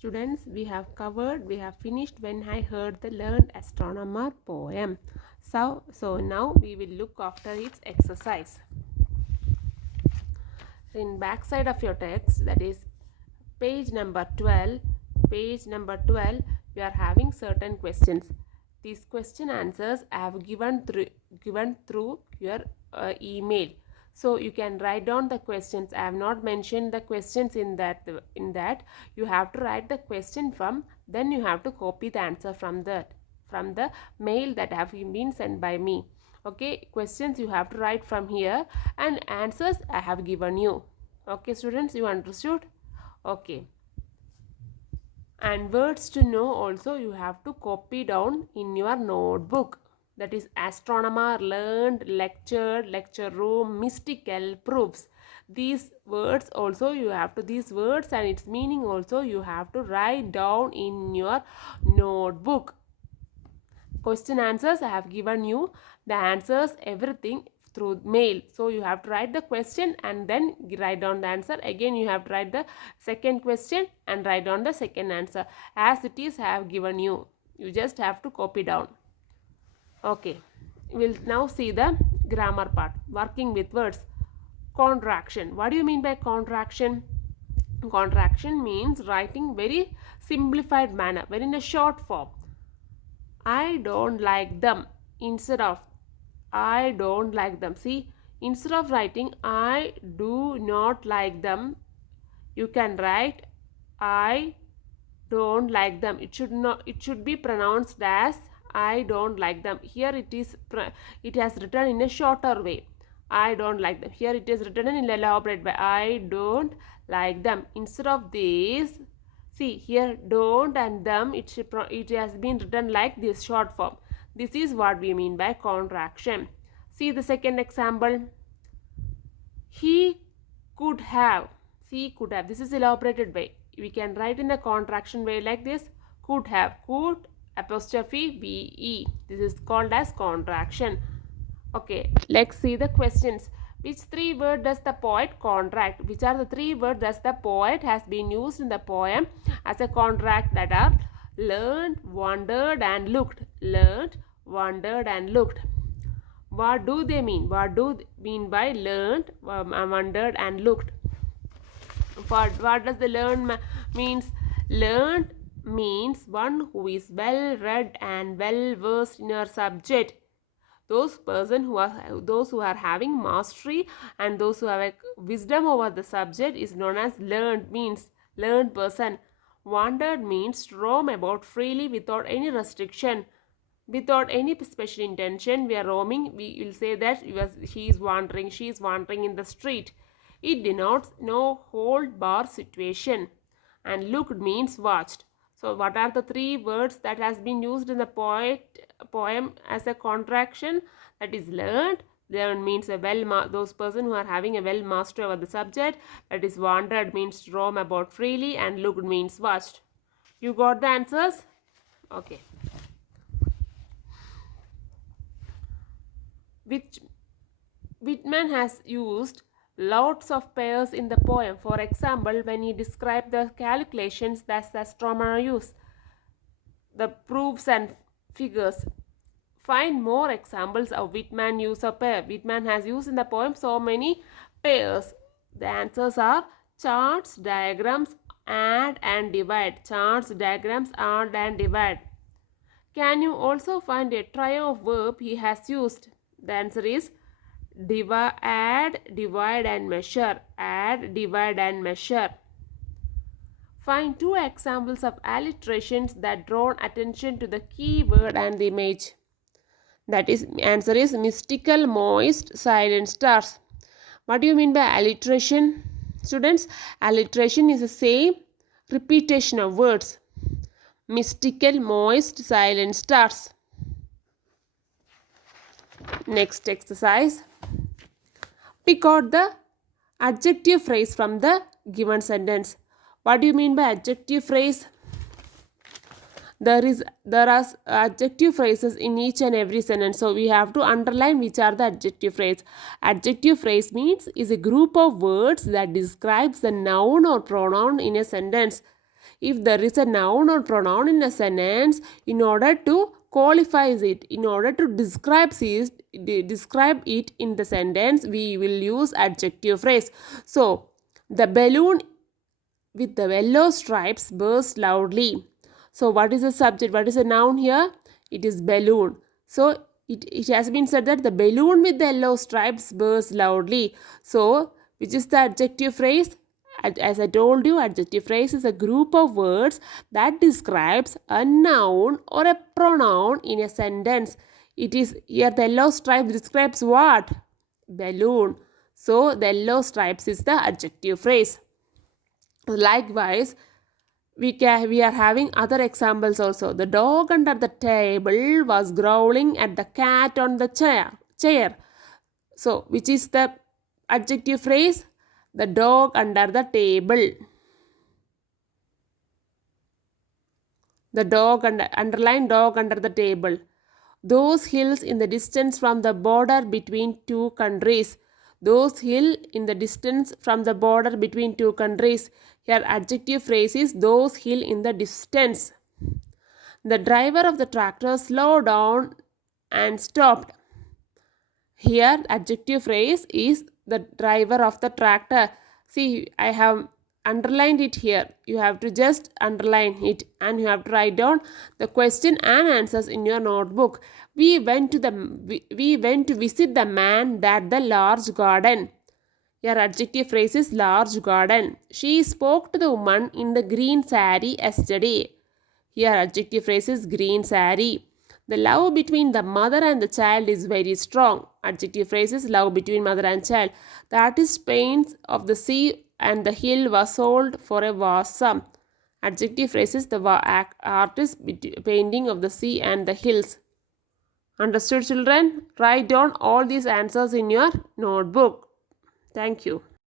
Students, we have finished When I Heard the Learned Astronomer poem. So now we will look after its exercise. In backside of your text, that is page number 12, we are having certain questions. These question answers I have given through your email. So you can write down the questions. I have not mentioned the questions in that. You have to write the question from, then you have to copy the answer from the mail that have been sent by me. Okay, questions you have to write from here and answers I have given you. Okay, students, you understood? Okay. And words to know also you have to copy down in your notebook. That is astronomer, learned, lectured, lecture room, mystical, proofs. These words also you have to, these words and its meaning also you have to write down in your notebook. Question answers I have given you the answers, everything through mail. So you have to write the question and then write down the answer. Again you have to write the second question and write down the second answer. As it is I have given you. You just have to copy down. Okay. We'll now see the grammar part. Working with words. Contraction. What do you mean by contraction? Contraction means writing very simplified manner, very in a short form. I don't like them instead of I don't like them. See, instead of writing I do not like them, you can write I don't like them. It should be pronounced as I don't like them. Here it has written in a shorter way. I don't like them. Here it is written in elaborate way. I don't like them. Instead of this, see here don't and them, it has been written like this short form. This is what we mean by contraction. See the second example. He could have. See, could have. This is elaborated way. We can write in the contraction way like this. Could have. Could apostrophe ve. This is called as contraction. Okay, let's see the questions. Which three words does the poet contract? Which are the three words that the poet has been used in the poem as a contract, that are learned, wondered and looked. Learned, wondered and looked. What do they mean? What do they mean by learned, wondered and looked? What does the learn means? Learned means one who is well read and well versed in a subject. Those who are having mastery and those who have a wisdom over the subject is known as learned, means learned person. Wandered means to roam about freely without any restriction, without any special intention. We are roaming, we will say that he is wandering, she is wandering in the street. It denotes no hold bar situation. And looked means watched. So what are the three words that has been used in the poem as a contraction? That is learned. Learned means those person who are having a well mastery over the subject. That is wandered means to roam about freely, and looked means watched. You got the answers? Okay. Whitman has used lots of pairs in the poem. For example, when he described the calculations that the astronomer used, the proofs and figures. Find more examples of Whitman use of pair. Whitman has used in the poem so many pairs. The answers are charts, diagrams, add and divide. Charts, diagrams, add and divide. Can you also find a trio of verb he has used? The answer is add, divide and measure. Add, divide and measure. Find two examples of alliterations that draw attention to the key word and image. That is, answer is mystical, moist, silent stars. What do you mean by alliteration? Students, alliteration is the same repetition of words. Mystical, moist, silent stars. Next exercise. Pick out the adjective phrase from the given sentence. What do you mean by adjective phrase? There are adjective phrases in each and every sentence. So we have to underline which are the adjective phrase. Adjective phrase means is a group of words that describes the noun or pronoun in a sentence. if there is a noun or pronoun in a sentence, in order to qualify it, in order to describe it in the sentence, we will use adjective phrase. So, the balloon with the yellow stripes burst loudly. So what is the subject? What is the noun here? It is balloon. So it has been said that the balloon with the yellow stripes burst loudly. So which is the adjective phrase? As I told you, adjective phrase is a group of words that describes a noun or a pronoun in a sentence. It is here the yellow stripe describes what? Balloon. So the yellow stripes is the adjective phrase. Likewise, we are having other examples also. The dog under the table was growling at the cat on the chair. So, which is the adjective phrase? The dog under the table. The dog underline dog under the table. Those hills in the distance from the border between two countries. Those hill in the distance from the border between two countries. Here adjective phrase is those hill in the distance. The driver of the tractor slowed down and stopped. Here adjective phrase is the driver of the tractor. See, I have underlined it here. You have to just underline it and you have to write down the question and answers in your notebook. We went to visit the man at the large garden. Your adjective phrase is large garden. She spoke to the woman in the green sari yesterday. Here adjective phrase is green sari. The love between the mother and the child is very strong. Adjective phrase is love between mother and child. The artist paints of the sea and the hill was sold for a vast sum. Adjective phrase is the artist painting of the sea and the hills. Understood, children? Write down all these answers in your notebook. Thank you.